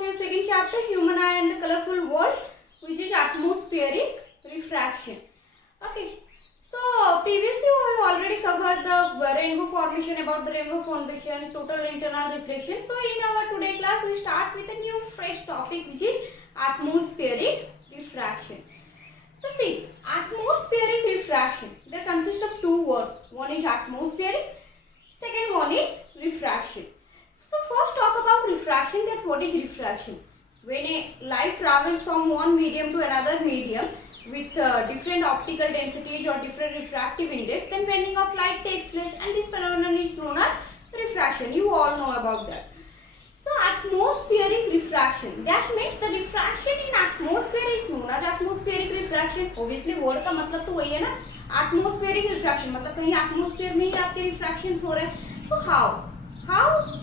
of your second chapter, Human Eye and the Colorful World, which is atmospheric refraction. Okay. So previously we already covered the rainbow formation, about the rainbow formation, total internal reflection. So in our today class we start with a new fresh topic, which is atmospheric refraction. So see, atmospheric refraction, they consist of two words. One is atmospheric, second one is refraction. So first talk about refraction, that what is refraction? When a light travels from one medium to another medium with different optical densities or different refractive index, then bending of light takes place, and this phenomenon is known as refraction. You all know about that. So atmospheric refraction, that means the refraction in atmosphere is known as atmospheric refraction. Obviously word का मतलब तो वही है ना, atmospheric refraction मतलब कहीं atmosphere में ही आपके refractions हो रहे हैं. So how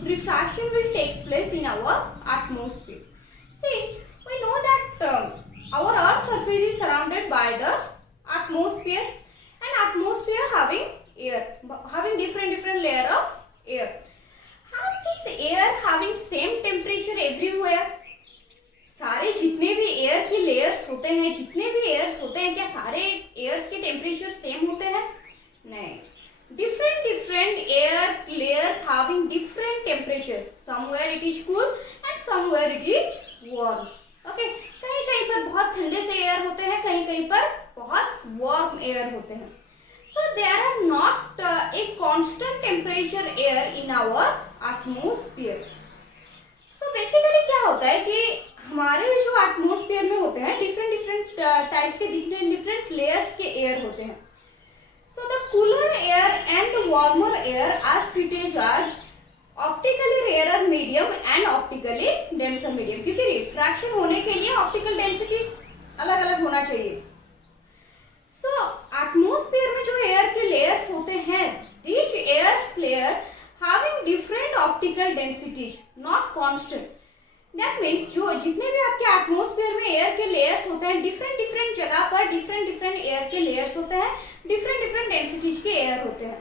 refraction will take place in our atmosphere? See, we know that our Earth's surface is surrounded by the atmosphere, and atmosphere having air, having different layer of air. Are this air having same temperature everywhere? सारे जितने भी air की layers होते हैं, क्या सारे years के temperature same होते हैं? नहीं. Different air layers having different temperature. Somewhere it is cool and somewhere it is warm. Okay, कहीं पर बहुत ठंडे से एयर होते हैं, कहीं पर बहुत वार्म एयर होते हैं. So there are not a constant temperature air in our atmosphere. So basically क्या होता है कि हमारे जो एटमॉस्फेयर में होते हैं different टाइप्स के different layers के एयर होते हैं. So the cooler air and the warmer air are treated as optically rarer medium and optically denser medium. क्योंकि रिफ्रैक्शन होने के लिए ऑप्टिकल डेंसिटी अलग अलग होना चाहिए. So एटमॉस्फेयर में जो एयर के लेयर्स होते हैं, these airs layer having different optical densities, not constant. That means जो जितने भी आपके एटमॉस्फेयर में एयर के लेयर्स होते हैं, different जगह पर different एयर के लेयर्स होते हैं, different डेंसिटीज के एयर होते हैं.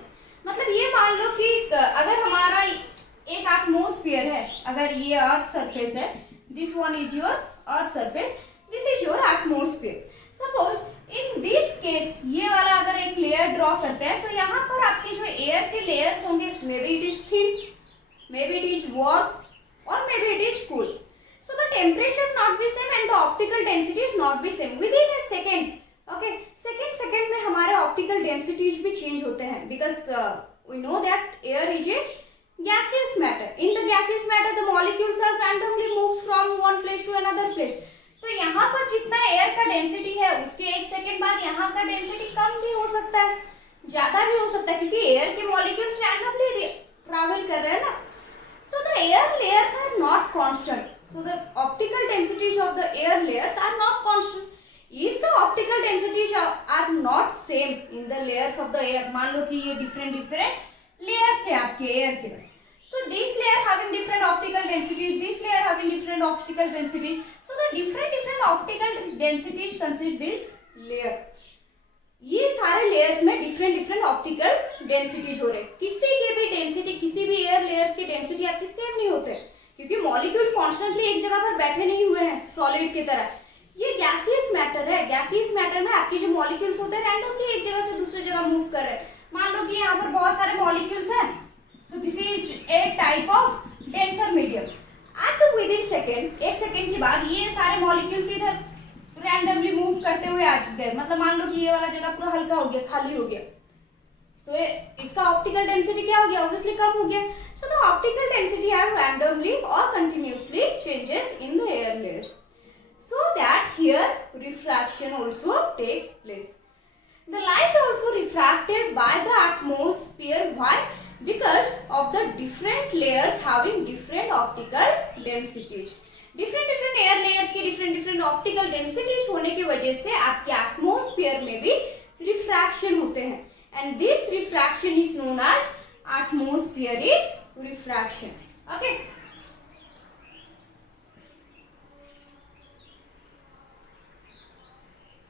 मतलब ये मान लो कि अगर हमारा एक एटमॉस्फेयर है, अगर ये अर्थ सरफेस है, this one is your earth surface, this is your atmosphere. Suppose in this case ये वाला अगर एक लेयर ड्रॉ करते हैं, तो यहाँ पर आपके जो एयर के लेयर्स होंगे, maybe it is thin, maybe it is warm और maybe it is cool. So the temperature not be same and the optical density is not be same within a second. Okay, second में हमारे optical densities भी change होते हैं, because we know that air is a gaseous matter. In the gaseous matter, the molecules are randomly moved from one place to another place. तो यहाँ पर जितना air का density है, उसके एक सेकेंड बाद यहाँ का density कम भी हो सकता है, ज्यादा भी हो सकता है, क्योंकि air के molecules randomly travel कर रहे हैं ना. So the air layers are not constant. So the optical densities of the air layers are not constant. If the optical densities are not same in the layers of the air, मान लो कि ये different layers है आपके air के. So this layer having different optical densities, this layer having different optical densities. So the different optical densities consist this layer. ये सारे layers में different optical densities हो रहे हैं. किसी के भी density, किसी भी air layers की density आपकी same नहीं होते, क्योंकि मॉलिक्यूल कॉन्स्टेंटली एक जगह पर बैठे नहीं हुए हैं सॉलिड की तरह. ये गैसियस मैटर है. गैसियस मैटर में आपके जो मॉलिक्यूल्स होते हैं रैंडमली एक जगह से दूसरी जगह मूव कर रहे हैं. मान लो कि यहाँ पर बहुत सारे मॉलिक्यूल्स हैं, सो this is a type of denser medium. At the within second, एक सेकेंड के बाद ये सारे मॉलिक्यूल्स इधर रैंडमली मूव करते हुए आ गए. मतलब मान लो कि ये वाला जगह पूरा हल्का हो गया, खाली हो गया. So इसका optical density क्या हो गया? Obviously कम हो गया. So the optical density are randomly or continuously changes in the air layers. So that here refraction also takes place. The light also refracted by the atmosphere. Why? Because of the different layers having different optical densities. Different air layers के different optical densities होने की वजह से आपके atmosphere में भी refraction होते हैं. And this refraction is known as atmospheric refraction. Okay.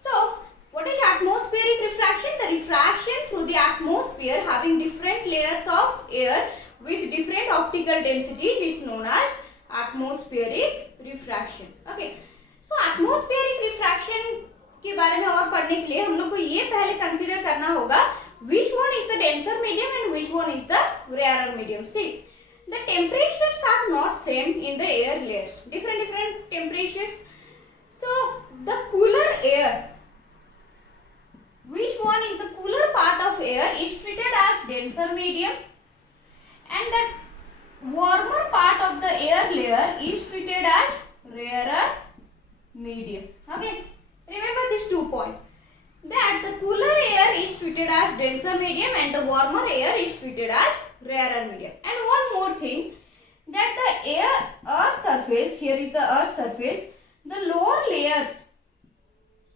So, what is atmospheric refraction? The refraction through the atmosphere having different layers of air with different optical densities is known as atmospheric refraction. Okay, so atmospheric refraction के बारे में और पढ़ने के लिए हम लोग को ये पहले कंसीडर करना होगा which one is the denser medium and which one is the rarer medium. See, the temperatures are not same in the air layers, different temperatures. So the cooler air, which one is the cooler part of air is treated as denser medium, and the warmer part of the air layer is treated as rarer medium. Okay, remember these 2 points, that the cooler air is treated as denser medium and the warmer air is treated as rarer medium. And one more thing, that the earth surface, here is the earth surface, the lower layers,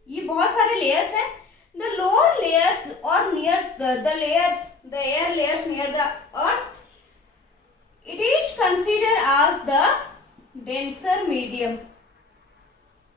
ये बहुत सारे layers हैं, the lower layers or near the layers, the air layers near the earth, it is considered as the denser medium.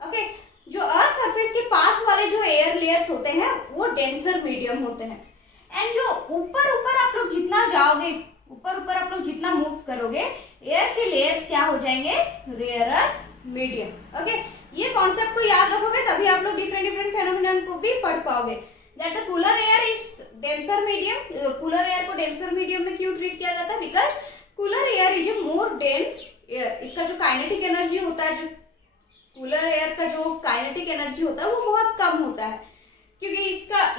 Okay, जो earth surface के पास वाले जो air layers होते हैं वो डेंसर मीडियम होते हैं, एंड जो ऊपर आप लोग जितना जाओगे, ऊपर आप लोग जितना मूव करोगे, एयर के लेयर्स क्या हो जाएंगे, रेयरर मीडियम. ओके, ये कॉन्सेप्ट को याद रखोगे तभी आप लोग डिफरेंट फेनोमेनन को भी पढ़ पाओगे. That the cooler air is denser medium. Cooler air को डेंसर मीडियम में क्यों ट्रीट किया जाता है, because cooler air is a more dense air. इसका जो काइनेटिक एनर्जी होता है, जो कूलर एयर का जो काइनेटिक एनर्जी होता है वो बहुत कम होता है, क्योंकि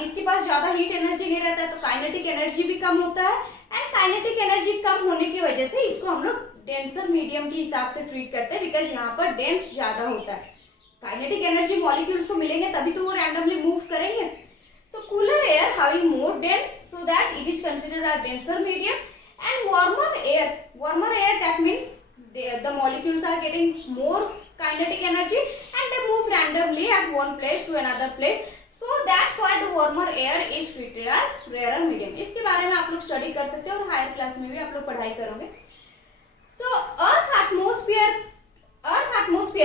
इसके पास ज्यादा हीट एनर्जी नहीं रहता है, तो काइनेटिक एनर्जी भी कम होता है, एंड काइनेटिक एनर्जी कम होने की वजह से इसको हम लोग डेंसर मीडियम के हिसाब से ट्रीट करते हैं, बिकॉज यहाँ पर डेंस ज्यादा होता है. काइनेटिक एनर्जी मॉलिक्यूल्स को मिलेंगे तभी तो वो रैंडमली मूव करेंगे. So cooler air having more dense, so that it is considered as denser medium. And warmer air that means the molecules are getting more kinetic energy and they move randomly at one place to another place, so that's why the warmer air is treated as rarer medium. इसके बारे में आप लोग study कर सकते हो और higher class में भी आप लोग पढ़ाई करोगे. सो अर्थ एटमॉस्फेयर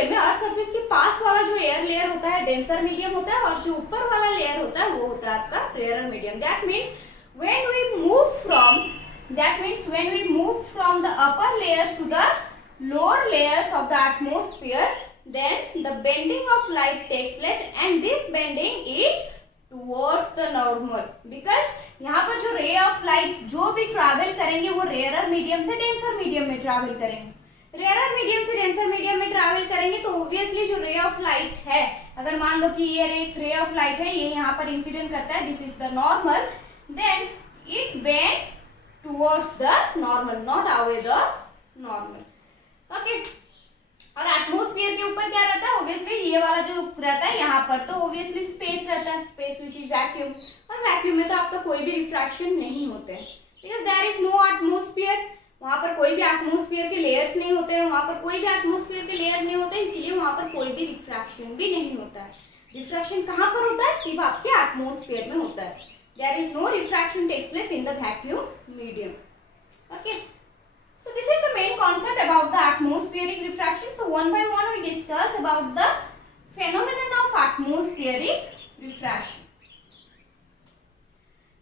में अर्थ सरफेस के पास वाला जो एयर लेयर होता है डेंसर मीडियम होता है, और जो ऊपर वाला लेयर होता है वो होता है आपका rare medium. That means when we move from the upper layers to the lower layers of the atmosphere, then the bending of light takes place, and this bending is towards the normal, because यहाँ पर जो ray of light जो भी travel करेंगे वो rare medium से denser medium में travel करेंगे. रेयर मीडियम से डेंसर मीडियम में ट्रैवल करेंगे तो ऑब्वियसली जो रे ऑफ लाइट है, अगर मान लो कि ये एक रे ऑफ लाइट है, ये यहाँ पर इंसिडेंट करता है, this is the normal, then it bend towards the normal, not away the normal. Okay, और एटमॉस्फेयर के ऊपर क्या रहता है, ऑब्वियसली ये वाला जो रहता है यहाँ पर, तो ऑब्वियसली स्पेस रहता है, स्पेस विच इज वैक्यूम, और वैक्यूम में तो आपका कोई भी रिफ्रैक्शन नहीं होते हैं, because there is no atmosphere. वहां पर कोई भी एटमॉस्फेयर के लेयर्स नहीं होते हैं, वहां पर कोई भी एटमॉस्फेयर के लेयर नहीं होते, इसलिए वहां पर कोई भी रिफ्रैक्शन भी नहीं होता है. रिफ्रैक्शन कहाँ पर होता है, सिर्फ आपके एटमॉस्फेयर में होता है. There is no refraction takes place in the vacuum medium. Okay, so this is the main concept about the atmospheric refraction. So one by one we discuss about the phenomenon of atmospheric refraction.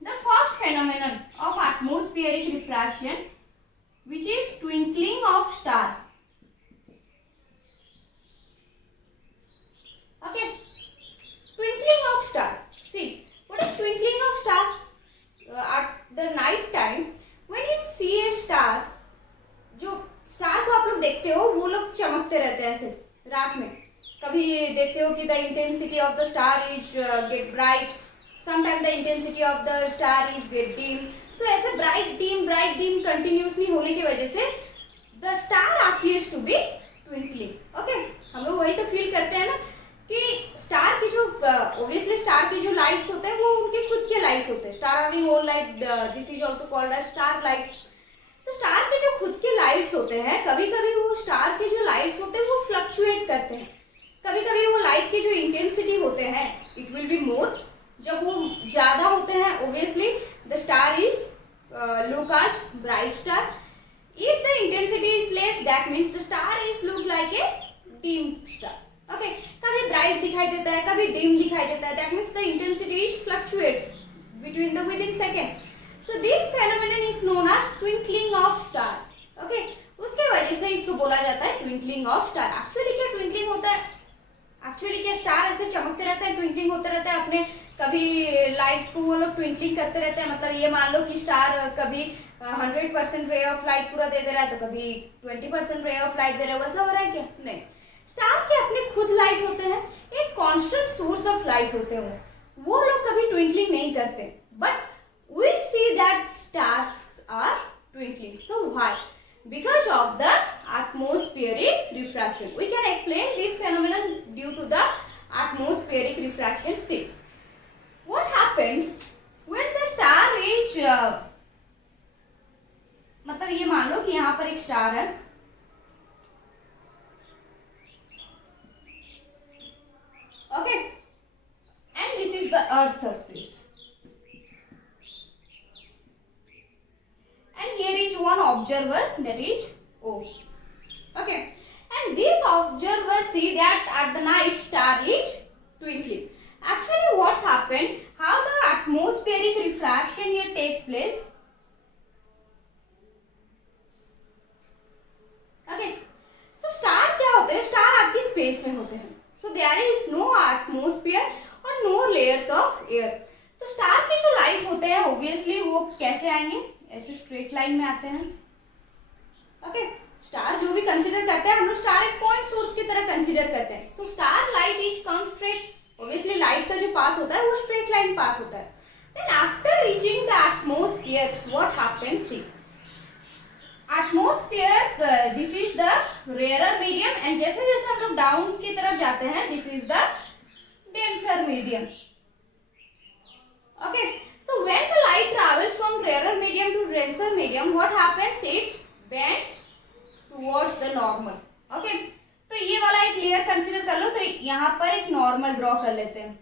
The first phenomenon of atmospheric refraction, which is twinkling of star. Okay, twinkling of star. See, what is twinkling of star? At the night time, when you see a star, जो star को आप लोग देखते हो वो लोग चमकते रहते हैं ऐसे रात में. कभी देखते हो कि the intensity of the star is get bright, sometime the intensity of the star is get dim. So ऐसे ब्राइट डीम कंटिन्यूसली होने की वजह से the star appears to be twinkling. Okay, हम लोग वही तो फील करते हैं ना कि स्टार की जो ऑब्वियसली स्टार की जो लाइट्स होते हैं वो उनके खुद के लाइट्स होते हैं. Star having own light, this is also called as star light. तो स्टार के जो खुद के लाइट्स होते हैं, कभी कभी वो स्टार के जो लाइट्स होते हैं वो फ्लक्चुएट करते हैं. कभी कभी वो लाइट के जो इंटेंसिटी होते हैं इट विल बी मोर, जब वो ज्यादा होते हैं obviously the star is look as bright star. If the intensity is less that means the star is look like a dim star. Okay, कभी ब्राइट दिखाई देता है, कभी डिम दिखाई देता है, that means the intensity is fluctuates within second. So this phenomenon is known as twinkling of star. Okay, उसके वजह से इसको बोला जाता है ट्विंकलिंग ऑफ स्टार। एक्चुअली क्या ट्विंकलिंग होता है, एक्चुअली क्या स्टार ऐसे चमकते रहते हैं, ट्विंकलिंग होते रहता है अपने, कभी लाइट्स को वो लोग ट्विंकलिंग करते रहते हैं। मतलब ये मान लो कि स्टार कभी 100% रे ऑफ लाइट पूरा दे रहा है, तो कभी 20% रे ऑफ लाइट दे रहा है, वैसा हो रहा है क्या? नहीं, स्टार के अपने खुद लाइट होते हैं, एक कांस्टेंट सोर्स ऑफ लाइट होते हैं, वो लोग कभी ट्विंकलिंग नहीं करते, but we see that stars are twinkling. So why? Because of the atmospheric refraction. We can explain this phenomenon due to the atmospheric refraction. See, what happens when the star is मतलब ये मान लो कि यहाँ पर एक star है, okay, and this is the earth surface, and here is one observer, that is O. Okay, and this observer see that at the night star is twinkling. Actually what's happened, how the atmospheric refraction here takes place? Okay, so star क्या होते हैं? Star आपकी space में होते हैं, so there is no atmosphere और no layers of air. तो star के जो लाइट होते हैं ऑब्वियसली वो कैसे आएंगे? ऐसे स्ट्रेट लाइन में आते हैं। ओके, स्टार जो भी कंसीडर करते हैं हम लोग, स्टार एक पॉइंट सोर्स की तरह कंसीडर करते हैं। So star light is come straight, obviously light का जो पाथ होता है वो स्ट्रेट लाइन पाथ होता है। Then after reaching the atmosphere what happens? See, atmosphere this is the rarer medium, and जैसे जैसे हम लोग डाउन की तरफ जाते हैं this is the denser medium. Okay, so when the light travels from rarer medium to denser medium, what happens? It bends towards the normal. Okay, तो ये वाला एक लेयर कंसीडर कर लो, तो यहाँ पर एक नॉर्मल ड्रॉ कर लेते हैं।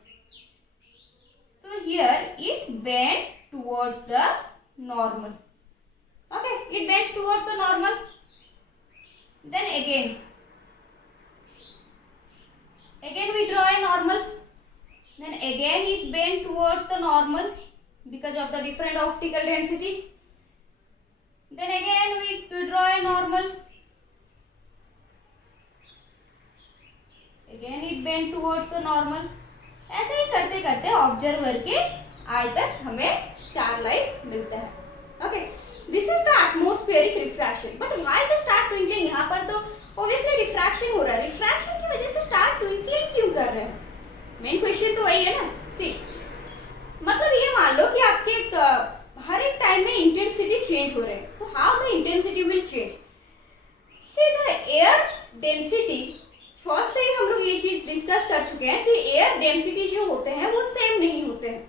So here it bends towards the normal. Okay, it bends towards the normal. Then again we draw a normal. Then again it bends towards the normal because of the different optical density. Then again we draw a normal. Again it bend towards the normal. ऐसे ही करते करते observer के आई तक हमें star light मिलता है। Okay, this is the atmospheric refraction. But why the star twinkling? यहाँ पर तो ऑब्वियसली रिफ्रैक्शन हो रहा है, रिफ्रैक्शन की वजह से स्टार ट्विंकलिंग क्यों कर रहे हैं? मेन क्वेश्चन तो वही है ना। सी, मतलब ये मान लो कि आपके हर एक टाइम में इंटेंसिटी चेंज हो रहे हैं, so how the intensity will change? See, the air density, first से ही हम लोग ये चीज डिस्कस कर चुके हैं कि एयर डेंसिटी जो होते हैं वो सेम नहीं होते हैं।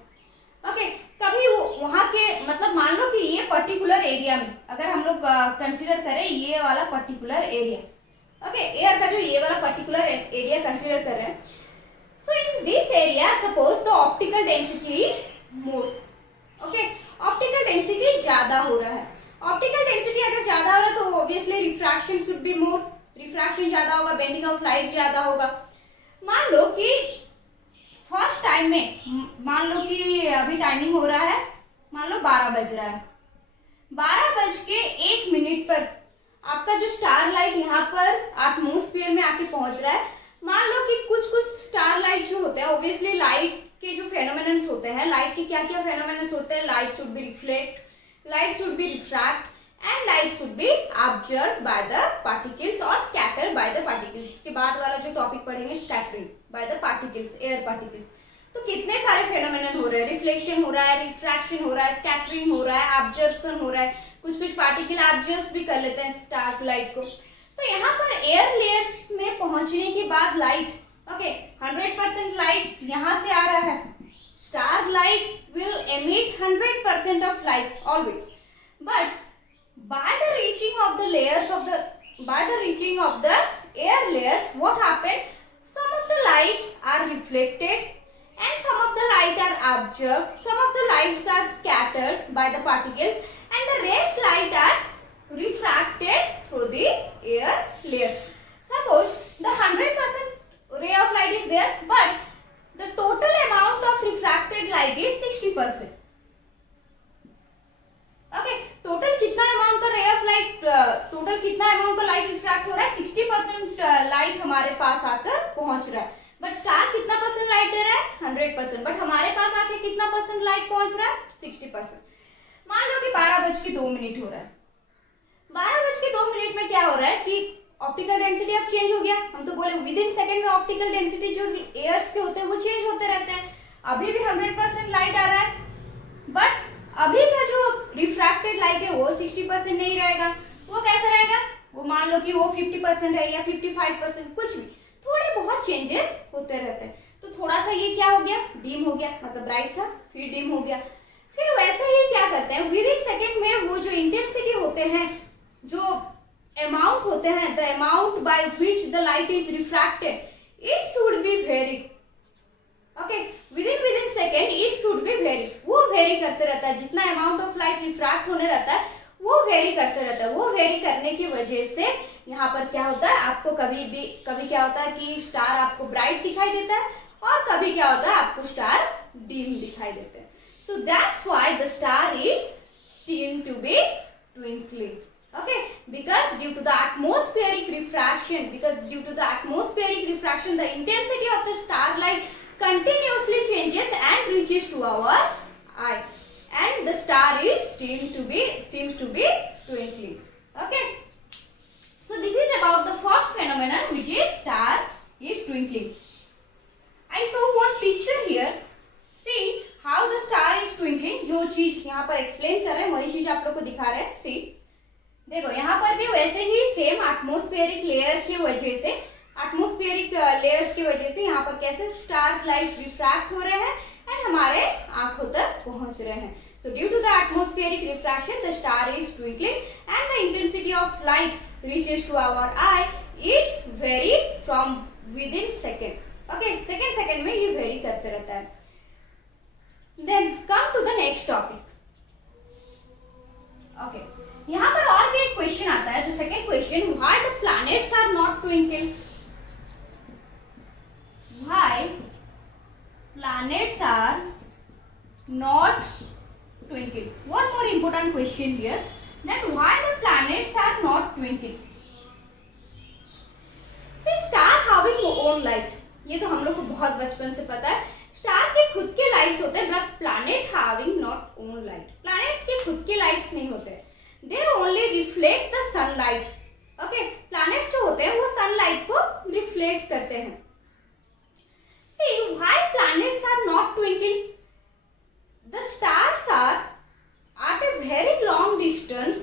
ओके, कभी वो वहाँ के मतलब मान लो कि ये पर्टिकुलर एरिया में अगर हम लोग कंसिडर करें ये वाला पर्टिकुलर एरिया, ओके, एयर का जो ये वाला पर्टिकुलर एरिया कंसिडर कर रहे हैं, so in this area suppose the optical density is more. Okay, optical density ज्यादा हो रहा है, optical density अगर ज्यादा हो रहा है तो obviously refraction should be more, refraction ज्यादा होगा, bending of light ज्यादा होगा। मान लो कि फर्स्ट टाइम में, मान लो कि अभी टाइमिंग हो रहा है, मान लो 12 बज रहा है, 12:01 पर आपका जो स्टार लाइट यहाँ पर एटमॉस्फेयर में आके पहुंच रहा है। मान लो कि कुछ कुछ स्टार लाइट जो होते हैं, ऑब्वियसली लाइट के जो फेनोमेनन्स होते हैं, लाइट के क्या क्या फेनोमेनन्स होते हैं? Light should be reflect, light should be refract and light should be observe by the particles और स्कैटर बाय द पार्टिकल्स। इसके बाद वाला जो टॉपिक पढ़ेंगे scattering by the particles, air particles. तो कितने सारे फेनोमेनन हो रहे हैं, रिफ्लेक्शन हो रहा है, रिफ्रैक्शन हो रहा है, स्कैटरिंग हो रहा है, ऑब्जर्वेशन हो रहा है, कुछ कुछ पार्टिकल ऑब्जर्व भी कर लेते हैं स्टार लाइट को। तो यहाँ पर एयर लेयर्स में पहुंचने के बाद लाइट, ओके, 100% लाइट यहाँ से आ रहा है, star light will emit 100% of light always, but by the reaching of the layers of the air layers, what happened? Some of the light are reflected and some of the light are observed, some of the lights are scattered by the particles and the rest light are refracted through the air layers. Suppose the 100% ray of light is there, but the total amount of refracted light is 60%. Okay, total कितना amount का रे of light, total कितना amount का light refract हो रहा है, 60% light हमारे पास आकर पहुंच रहा है। बट स्टार कितना परसेंट लाइट दे रहा है, 100%, बट हमारे पास आके कितना परसेंट लाइट पहुंच रहा है, 60%। मान लो कि 12:02 हो रहा है। 12:02 में क्या हो रहा है कि ऑप्टिकल डेंसिटी अब चेंज हो गया। हम तो बोले विद इन सेकेंड में ऑप्टिकल डेंसिटी जो एयर्स के होते हैं वो चेंज होते रहते हैं। अभी भी 100% लाइट आ रहा है, बट अभी का जो रिफ्रैक्टेड लाइट है वो 60% नहीं रहेगा। वो कैसे रहेगा, वो मान लो कि वो 50% है या 55%, कुछ भी थोड़े बहुत चेंजेस होते रहते हैं। तो थोड़ा सा ये क्या हो गया, डिम हो गया, मतलब ब्राइट था फिर डिम हो गया। फिर वैसे ही क्या करते हैं, विद इन सेकेंड में वो जो इंटेंसिटी होते हैं, जो अमाउंट होते हैं, the amount by which the light is refracted, it should be very, okay, with in second it should be very, वो वेरी करते रहता है। जितना अमाउंट ऑफ लाइट रिफ्रैक्ट होने रहता है वो वेरी करते रहता है। वो वेरी करने की वजह से यहाँ पर क्या होता है, आपको कभी क्या होता है कि स्टार आपको ब्राइट दिखाई देता है और कभी क्या होता है आपको स्टार डिम दिखाई देते हैं। So that's why the star is seen to be twinkling, okay, because due to the atmospheric refraction, the intensity of the starlight continuously changes and reaches to our eye, and the star is seems to be twinkling, okay. So this is about the first phenomenon, which is star is twinkling. I saw one picture here. See how the star is twinkling. जो चीज यहाँ पर explain कर रहे हैं वही चीज आप लोग को दिखा रहे हैं। See, देखो यहाँ पर भी वैसे ही सेम एटमॉस्फेरिक लेयर की वजह से, एटमॉस्फेरिक लेयर्स की वजह से यहाँ पर कैसे स्टार लाइट रिफ्रैक्ट हो रहे हैं एंड हमारे आंखों तक पहुंच रहे हैं। So due to the atmospheric refraction, the star is twinkling and the intensity of light reaches to our eye is vary from within second. Okay, second में ये vary करते रहता है। Then come to the next topic. Okay, यहाँ पर और भी एक क्वेश्चन आता है। The second question, why the planets are not twinkling? Why planets are not twinkling? One more important question here, that why the planets are not twinkling? See, star having own light, ये तो हम लोग को बहुत बचपन से पता है। स्टार के खुद के लाइट्स होते हैं, but planet having not own light. Planets के खुद के लाइट्स नहीं होते, they only reflect the sunlight. Okay, planets जो होते हैं वो सनलाइट को रिफ्लेक्ट करते हैं। See, why planets are not twinkling? The stars are at a very long distance.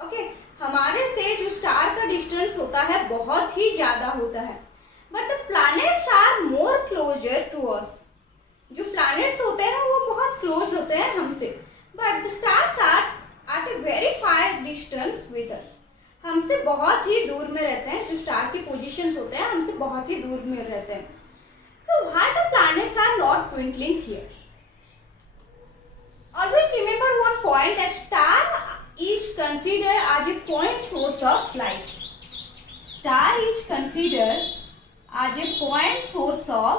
Okay, हमारे से जो स्टार का डिस्टेंस होता है बहुत ही ज्यादा होता है, but the planets are more closer to us. जो प्लैनेट्स होते हैं वो बहुत क्लोज होते हैं हमसे, but the stars are at a very far distance with us. हमसे बहुत ही दूर में रहते हैं। जो स्टार के पोजीशंस होते हैं हमसे बहुत ही दूर में रहते हैं। So why the planets are not twinkling here? Always remember one point, that star is considered as a point source of light. Star is considered as a point source of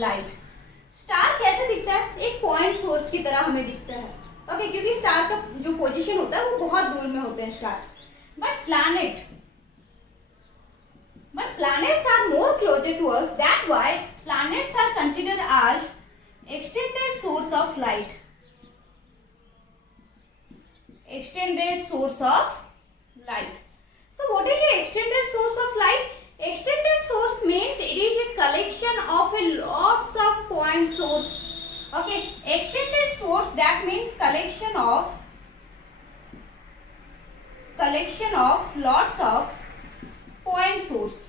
light. Star कैसे दिखता है? एक point source की तरह हमें दिखता है। Okay, क्योंकि स्टार का जो पोजीशन होता है वो बहुत दूर में होते हैं stars. But planets are more closer to us. That's why planets are considered as extended source of light. Extended source of light. So what is an extended source of light? Extended source means it is a collection of a lots of point source. Okay, extended source, that means collection of lots of point source.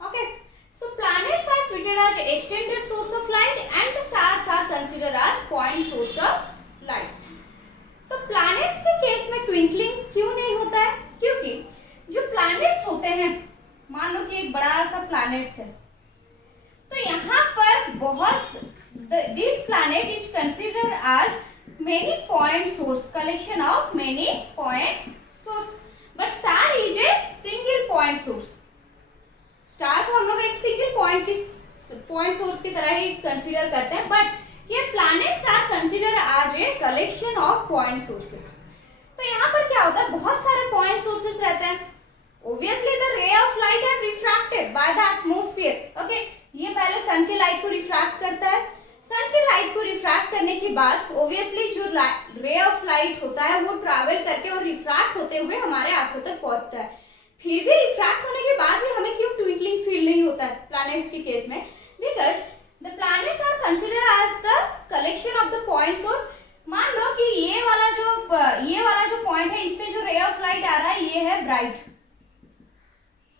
Okay, so planets are treated as extended source of light and the stars are considered as point source of light. तो planets के case में twinkling क्यों नहीं होता है? क्योंकि जो planets होते हैं, मान लो कि एक बड़ा सा planets है, तो यहाँ पर बहुत this planet is considered as many point source, collection of many point source, but star is a single point source. Star को हम लोग एक सिंगल पॉइंट सोर्स की तरह ही कंसीडर करते हैं, बट ये planets are consider as a collection of point sources. तो यहाँ पर क्या होता है, बहुत सारे पॉइंट सोर्सेस रहते हैं। Obviously the ray of light are refracted by the atmosphere. Okay, ये पहले सन के लाइट को रिफ्रैक्ट करता है। सन के लाइट को रिफ्रैक्ट करने के बाद ऑब्वियसली जो रे ऑफ लाइट होता है वो ट्रैवल करके और रिफ्रैक्ट होते हुए हमारे आंखों तक पहुंचता है। फिर भी रिफ्रैक्ट होने के बाद भी हमें क्यों ट्विंकलिंग फील नहीं होता है प्लैनेट्स के केस में? Because the planets are consider as the collection of the point source. मान लो कि ये वाला जो पॉइंट है, इससे जो रे ऑफ लाइट आ रहा है ये है ब्राइट।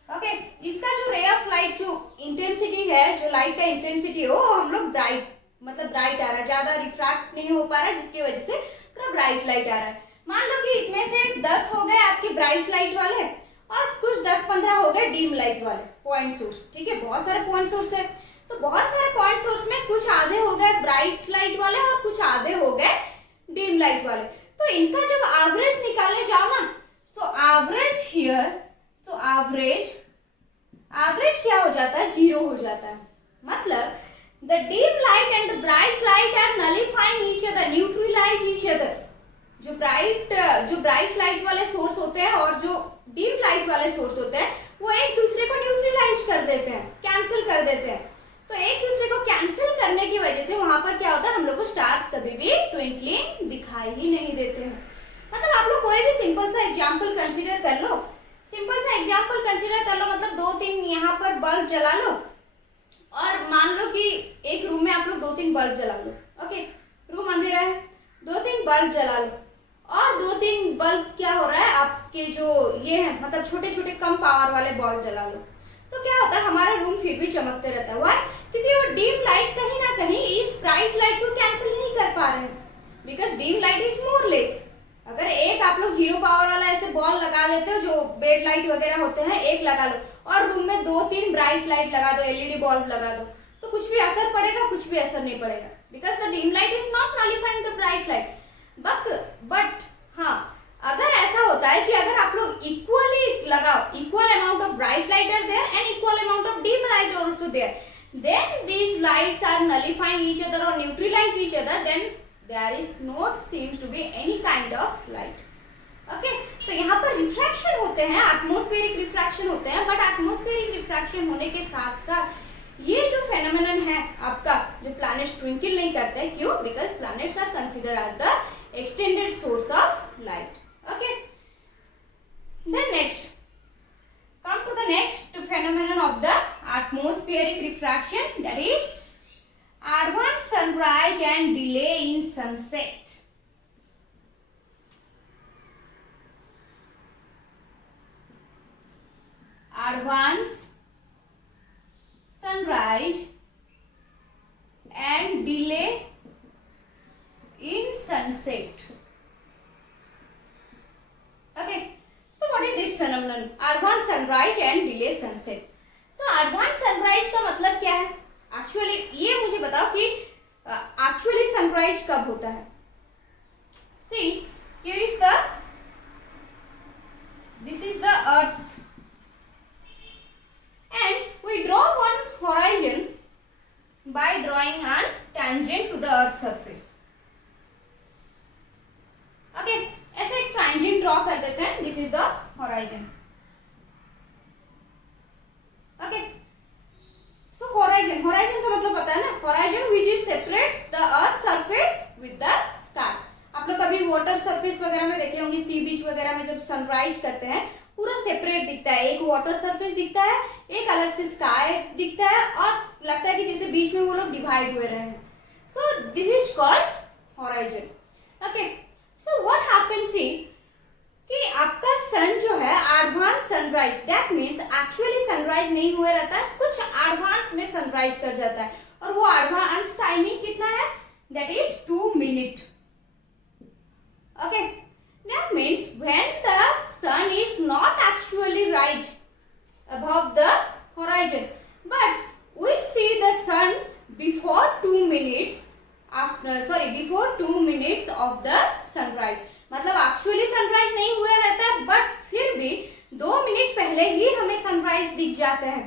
ओके, इसका जो रे ऑफ लाइट जो इंटेंसिटी है, जो लाइट का इंटेंसिटी हो, हम लोग ब्राइट मतलब ब्राइट आ रहा है, ज्यादा रिफ्रैक्ट नहीं हो पा रहा है, जिसकी वजह से पूरा ब्राइट लाइट आ रहा है। मान लो कि इसमें से 10 हो गए आपके ब्राइट लाइट वाले और कुछ 10-15 हो गए डीम लाइट वाले पॉइंट सोर्स। ठीक है, बहुत सारे पॉइंट सोर्स है, तो बहुत सारे पॉइंट सोर्स में कुछ आधे हो गए ब्राइट लाइट वाले और कुछ आधे हो गए डीम लाइट वाले। तो इनका जब एवरेज निकालने जाओ ना, सो एवरेज हियर, तो एवरेज क्या हो जाता है, 0 हो जाता है। मतलब the dim light and the bright light are nullifying each other, neutralize each other. जो ब्राइट लाइट वाले सोर्स होते हैं और जो डीम लाइट वाले सोर्स होते हैं वो एक दूसरे को न्यूट्रलाइज कर देते हैं, कैंसिल कर देते हैं। तो एक दूसरे को कैंसिल करने की वजह से वहां पर क्या होता है, हम लोग को स्टार्स कभी भी ट्विंकलिंग दिखाई ही नहीं देते हैं। मतलब आप लोग कोई भी सिंपल सा एग्जांपल कंसीडर कर लो, मतलब 2-3 यहाँ पर बल्ब जला लो और मान लो कि एक रूम में आप लोग 2-3 बल्ब जला लो। ओके, रूम अंधेरा है, 2-3 बल्ब जला लो और 2-3 बल्ब क्या हो रहा है, आपके जो ये है मतलब छोटे छोटे कम पावर वाले बल्ब जला लो, तो क्या होता है, हमारा रूम फिर भी चमकते रहता है। व्हाई? क्योंकि वो डीम लाइट कहीं ना कहीं इस ब्राइट लाइट को कैंसिल नहीं कर पा रहे हैं, because dim light is more less. अगर एक आप लोग 0 पावर वाला ऐसे बॉल लगा लेते हो, जो बेड लाइट वगैरह होते हैं, एक लगा लो और रूम में 2-3 ब्राइट लाइट लगा दो, एलईडी बल्ब लगा दो, तो कुछ भी असर पड़ेगा? कुछ भी असर नहीं पड़ेगा, because the dim light is not nullifying the bright light. But हाँ, अगर ऐसा होता है कि अगर आप लोग इक्वली लगाओ, equal amount of bright light are there and equal amount of dim light also there, then these lights are nullifying each other or neutralize each other, then there is not seems to be any kind of light. Okay, तो यहाँ पर refraction होते हैं, atmospheric refraction होते हैं, but atmospheric refraction होने के साथ साथ ये जो फेनोमेनन है आपका, जो प्लैनेट्स ट्विंकल नहीं करते, क्यों? Because planets are consider as the extended source of light. Okay, then next come to the next phenomenon of the atmospheric refraction, that is advanced sunrise and delay in sunset. Advanced sunrise and delay in sunset. Okay, so what is this phenomenon? Advanced sunrise and delay sunset. So advanced sunrise का मतलब क्या है? Actually ये मुझे बताओ कि actually sunrise कब होता है? See, this is the earth and we draw one horizon by drawing a tangent to the earth surface. Okay, ऐसे एक ट्रांजेंट ड्रॉ कर देते हैं, this is the horizon. Okay, so horizon का मतलब पता है ना, horizon which is separates the earth surface with the sky. आप लोग कभी वाटर सरफेस वगैरह में देखे होंगे, सी बीच वगैरह में जब सनराइज करते हैं पूरा सेपरेट दिखता है, एक वाटर सरफेस दिखता है, एक अलग से स्काई दिखता है और लगता है कि जैसे बीच में वो लोग डिवाइड हुए रहे हैं। सो this is called horizon. Okay, so what happens कि आपका सन जो है advance sunrise, that means actually sunrise नहीं हुए रहता है, कुछ एडवांस में सनराइज कर जाता है और वो एडवांस टाइमिंग कितना है, that is 2 minute. Okay, that means when the sun is not actually rise above the horizon but we see the sun before 2 minutes before 2 minutes of the sunrise। मतलब actually sunrise नहीं हुआ रहता है but फिर भी 2 minute पहले ही हमें sunrise दिख जाते हैं।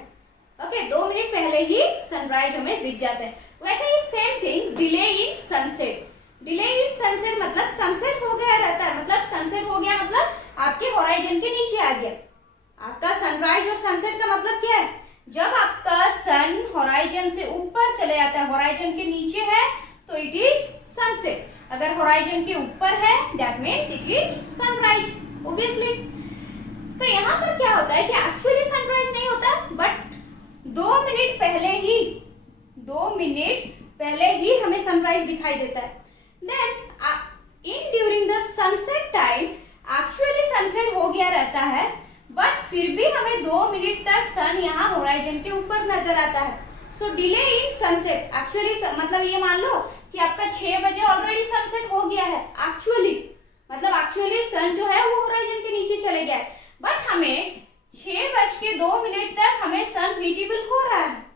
ओके, 2 मिनट पहले ही सनराइज हमें दिख जाते हैं। वैसे ही same thing delay in sunset. Delay in sunset मतलब सनसेट हो गया रहता है, मतलब सनसेट हो गया मतलब आपके होराइजन के नीचे आ गया। आपका सनराइज और सनसेट का मतलब क्या है? जब आपका सन होराइजन से ऊपर चले जाता है, होराइजन के नीचे है तो इट इज सनसेट, अगर होराइजन के ऊपर है that means it is sunrise obviously. तो यहाँ पर क्या होता है कि एक्चुअली सनराइज नहीं होता, बट 2 मिनट पहले ही हमें सनराइज दिखाई देता है। Then in during the sunset time actually sunset हो गया रहता है, बट फिर भी हमें 2 मिनट तक सन यहाँ होराइजन के ऊपर नजर आता है। सो डिले इन सनसेट एक्चुअली मतलब ये मान लो कि आपका 6 बजे ऑलरेडी सनसेट हो गया है, एक्चुअली मतलब एक्चुअली सन जो है वो होराइजन के नीचे चले गया है, बट हमें 6:02 तक हमें सन विजिबल हो रहा है।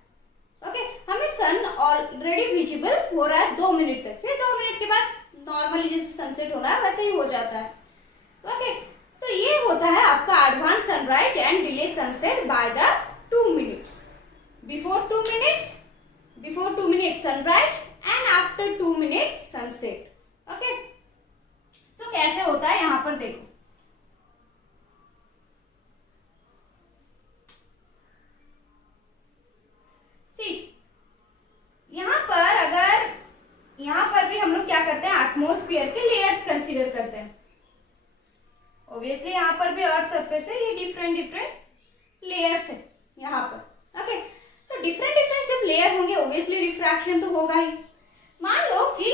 ओके, हमें सन ऑलरेडी विजिबल हो रहा है 2 मिनट तक, फिर 2 मिनट के बाद नॉर्मली जैसे सनसेट होना है वैसे ही हो जाता है। ओके, तो ये होता है आपका advance sunrise and delay sunset by the 2 minutes. Before 2 minutes sunrise and after 2 minutes sunset. Okay, so कैसे होता है यहाँ पर देखो। यहाँ पर भी हम लोग क्या करते हैं, एटमॉस्फेयर के लेयर्स कंसीडर करते हैं। ऑब्वियसली यहाँ पर भी अर्थ सरफेस है, ये डिफरेंट लेयर्स है यहाँ पर। ओके, तो डिफरेंट जब लेयर होंगे ऑब्वियसली रिफ्रैक्शन तो होगा ही। मान लो कि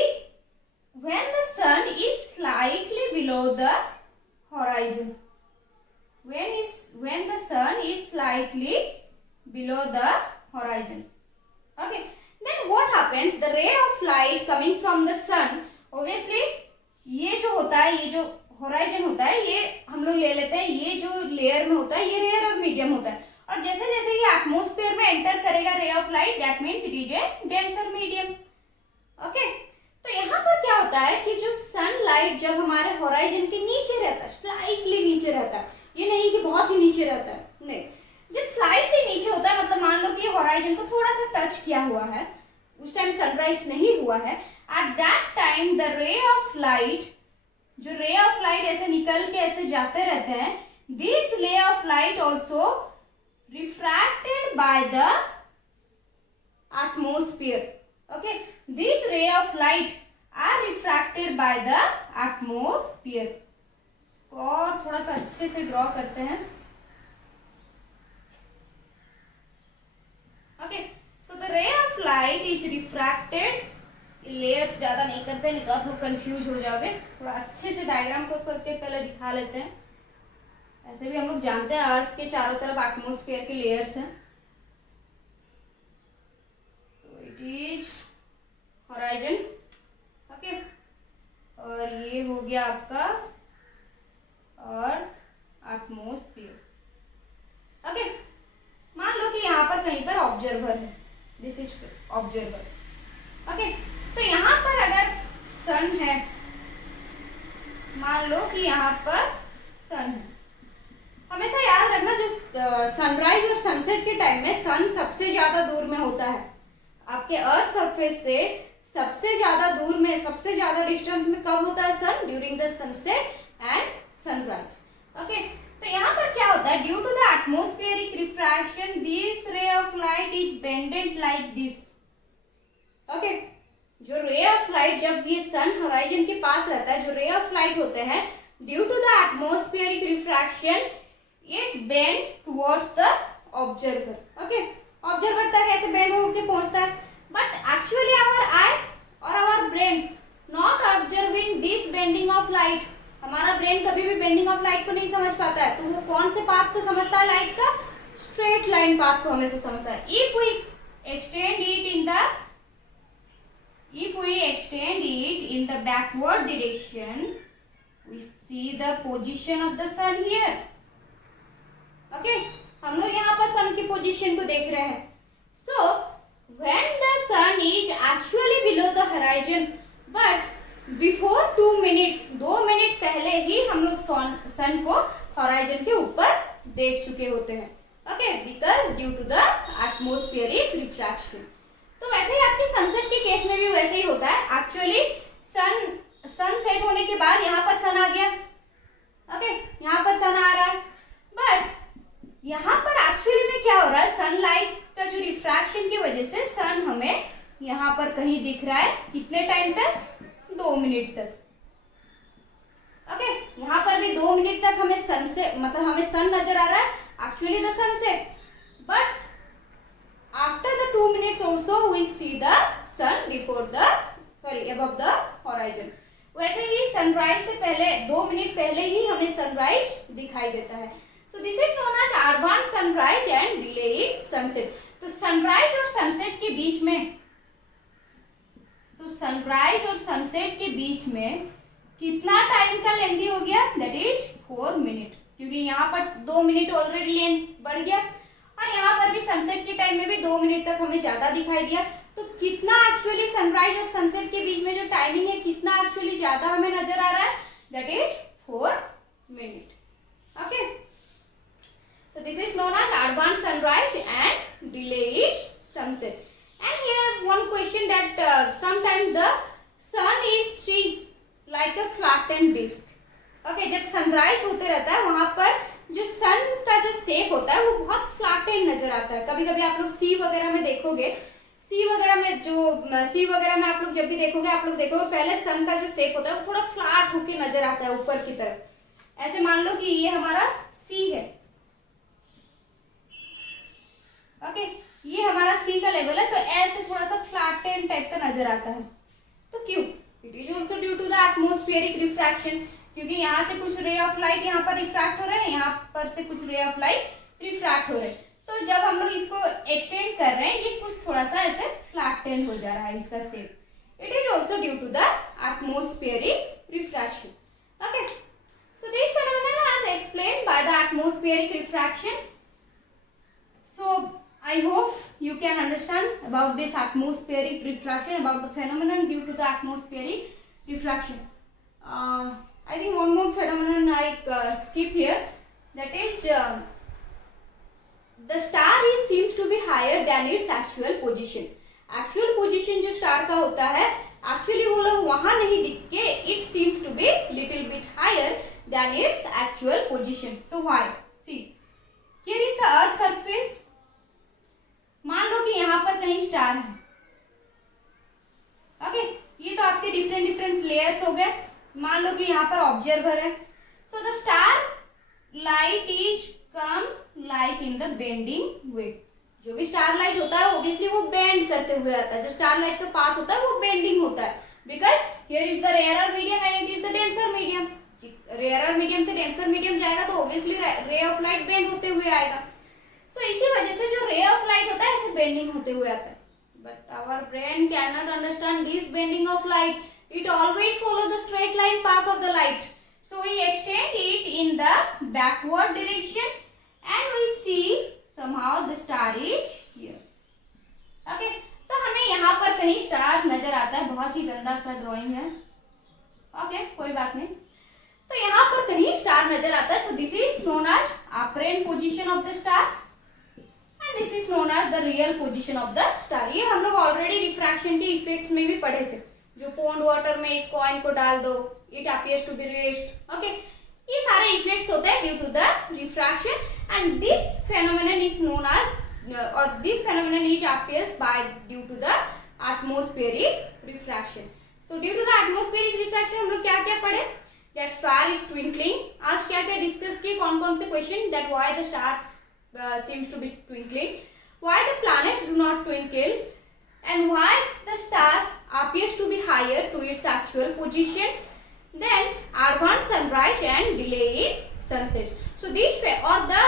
when the sun is slightly below the horizon, when the sun is slightly below the horizon, okay, then what happens, the ray of light coming from the sun, obviously ये जो होता है, ये जो होराइजन होता है, ये हम लोग ले लेते हैं, ये जो लेयर में होता है ये रेयर और मीडियम होता है, और जैसे जैसे ये एटमॉस्फेयर में एंटर करेगा रे of light that means it is a denser medium. Okay, तो यहाँ पर क्या होता है कि जो सनलाइट जब हमारे होराइजन के नीचे रहता है, स्लाइटली नीचे रहता है, ये नहीं कि बहुत ही नीचे रहता है, नहीं, जब स्लाइटली नीचे होता है मतलब मान लो कि होराइजन को थोड़ा सा टच किया हुआ है, उस टाइम सनराइज नहीं हुआ है, at that time the ray of light, जो रे ऑफ लाइट ऐसे निकल के ऐसे जाते रहते हैं, this ray of light also refracted by the atmosphere. Okay, this ray of light are refracted by the atmosphere. और थोड़ा सा अच्छे से ड्रॉ करते हैं। Okay, so the ray of light is refracted, layers ज्यादा नहीं करते नहीं तो आप लोग कंफ्यूज हो जाओगे, थोड़ा अच्छे से डायग्राम को करके पहले दिखा लेते हैं। ऐसे भी हम लोग जानते हैं अर्थ के चारों तरफ एटमॉस्फेयर के लेयर्स हैं। So it is horizon, okay, और ये हो गया आपका अर्थ एटमॉस्फेयर। ओके, मान लो कि यहाँ पर कहीं पर ऑब्जर्वर है, दिस इज ऑब्जर्वर। ओके, तो यहाँ पर अगर सन है, मान लो कि यहाँ पर सन है, हमेशा याद रखना जो सनराइज और सनसेट के टाइम में सन सबसे ज्यादा दूर में होता है आपके अर्थ सरफेस से, सबसे ज्यादा दूर में, सबसे ज्यादा डिस्टेंस में कब होता है sun? During the sunset and sunrise. Okay, तो यहाँ पर क्या होता है, due to the atmospheric refraction this ray of light is bended like this. Okay, जो रे ऑफ लाइट जब ये सन होराइजन के पास रहता है, जो रे ऑफ लाइट होते हैं due to the atmospheric refraction it bend towards the observer. Okay, observer तक ऐसे बेंड होकर पहुंचता है, बट एक्चुअली आवर आई और our brain not observing this bending of light. हमारा ब्रेन कभी भी बेंडिंग ऑफ लाइट को नहीं समझ पाता है, तो वो कौन से पाथ को समझता है लाइट का? स्ट्रेट लाइन पाथ को हमेशा समझता है। If we extend it in the backward direction, we see the position of the sun here. Okay, हम लोग यहाँ पर सन की पोजीशन को देख रहे हैं। So when the sun is actually below the horizon, but before 2 minutes, 2 minute पहले ही हम लोग सन को होराइजन के ऊपर देख चुके होते हैं। Okay, because due to the atmospheric refraction. तो वैसे ही आपके सनसेट के केस में भी वैसे ही होता है। एक्चुअली दिख रहा है कितने टाइम तक, 2 मिनट तक। ओके, यहाँ पर भी 2 मिनट तक हमें सन से मतलब हमें सन नजर आ रहा है, actually the sunset, but after the 2 minutes also we see the sun before the above the horizon। वैसे ही सनराइज से पहले 2 मिनट पहले ही हमें सनराइज दिखाई देता है। So this is known as advance sunrise and delay in sunset. तो sunrise और सनसेट के बीच में, तो सनराइज और सनसेट के बीच में कितना टाइम का लेंदी हो गया, दैट इज 4 मिनट, क्योंकि यहाँ पर 2 मिनट ऑलरेडी लेंथ बढ़ गया और यहाँ पर भी सनसेट के टाइम में भी 2 मिनट तक हमें ज्यादा दिखाई दिया। तो कितना एक्चुअली सनराइज और सनसेट के बीच में जो टाइमिंग है कितना एक्चुअली ज्यादा हमें नजर आ रहा है, that is 4 minute. Okay, so this is known as advanced sunrise and delay in sunset। and here one question that sometimes the sun is seen like a flattened disk। Okay, जब sunrise होते रहता है वहां पर जो सन का जो shape होता है वो बहुत फ्लैटेन नजर आता है। कभी कभी आप लोग सी वगैरह में देखोगे, सी वगैरह में आप लोग जब भी देखोगे, आप लोग देखोगे पहले सन का जो शेप होता है वो थोड़ा फ्लैट होके नजर आता है ऊपर की तरफ। ऐसे मान लो कि ये हमारा सी है, ओके, ये हमारा सी का लेवल है, तो ऐसे थोड़ा सा फ्लैटेन टाइप का नजर आता है। तो क्यों? It is also due to the atmospheric refraction, क्योंकि यहाँ से कुछ रे ऑफ लाइट यहाँ पर रिफ्रैक्ट हो रहे हैं, यहाँ पर से कुछ रे ऑफ लाइट रिफ्रैक्ट हो रहे हैं। तो जब हम लोग इसको एक्सटेंड कर रहे हैं, ये कुछ थोड़ा सा ऐसे फ्लैटेन हो जा रहा है इसका shape. It is also due to the atmospheric refraction. Okay, so this phenomenon is explained by the atmospheric refraction। So I hope you can understand about this atmospheric refraction, about the phenomenon due to the atmospheric refraction। I think one more phenomenon I skip here, that is the star is seems to be higher than its actual position। actual position जो star का होता है, actually वो लोग वहां नहीं दिख के it seems to be little bit higher than its actual position। So why? See, here is the earth surface। मान लो कि यहाँ पर कहीं स्टार है, ओके, ये तो आपके डिफरेंट लेयर्स हो गए। मान लो कि यहाँ पर ऑब्जर्वर है। So the star light is come like in the bending way. जो भी स्टार लाइट होता है ऑब्वियसली वो बेंड करते हुए आता है। जो स्टार लाइट का पाथ होता है वो बेंडिंग होता है, because here is the rarer medium and it is the denser medium. Rarer medium से डेंसर मीडियम जाएगा तो ऑब्वियसली रे ऑफ लाइट बेंड होते हुए आएगा। सो इसी वजह से जो रे ऑफ लाइट होता है ऐसे बेंडिंग होते हुए आता है। But our brain can not understand this bending of light. It always follow the straight line path of the light. So we extend it in the backward direction and we see somehow the star is here. Okay, तो हमें यहाँ पर कहीं star नजर आता है। बहुत ही गंदा सा ड्राइंग है, ओके, कोई बात नहीं। तो यहाँ पर कहीं स्टार नजर आता है। So this is known as apparent position of the star and this is known as the real position of the star। ये हम लोग ऑलरेडी रिफ्रैक्शन के इफेक्ट्स में भी पढ़े थे। जो पोंड वाटर में एक कॉइन को डाल दो, it appears to be raised. Okay, ये सारे इफेक्ट्स होते हैं due to the refraction and this phenomenon is known as और this phenomenon is appears by due to the atmospheric refraction. So due to the atmospheric refraction हम लोग क्या क्या पढ़े? That star is twinkling. आज क्या क्या डिस्कस किए, कौन कौन से question? That why the stars seems to be twinkling, why the planets do not twinkle, and why the star appears to be higher to its actual position, then advanced sunrise and delay in sunset। So these or the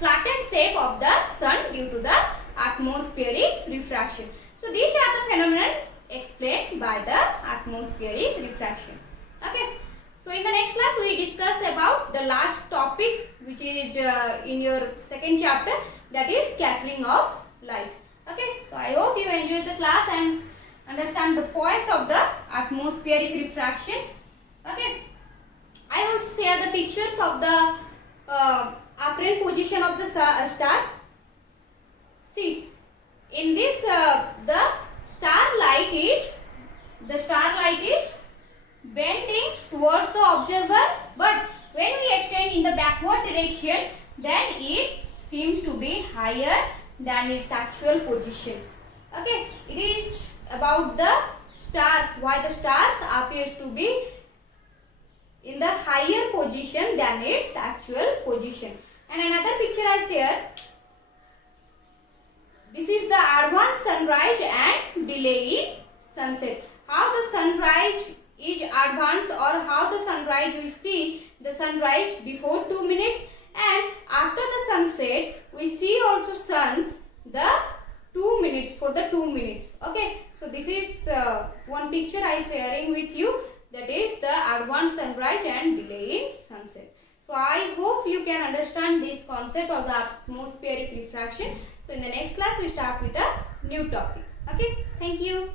flattened shape of the sun due to the atmospheric refraction। So these are the phenomena explained by the atmospheric refraction। Okay, so in the next class we discuss about the last topic which is in your second chapter, that is scattering of light। Okay, so I hope you enjoyed the class and understand the points of the atmospheric refraction। Okay, I will share the pictures of the apparent position of the star। See, in this the starlight is bending towards the observer, but when we extend in the backward direction, then it seems to be higher than its actual position। Okay, it is about the why the stars appears to be in the higher position than its actual position. And another picture I share. This is the advanced sunrise and delay in sunset. How the sunrise is advanced, or how the sunrise we see the sunrise before 2 minutes, and after the sunset we see also sun the 2 minutes, for the 2 minutes. Okay, so this is one picture I sharing with you, that is the advanced sunrise and delay in sunset. So I hope you can understand this concept of the atmospheric refraction. So in the next class we start with a new topic. Okay, thank you.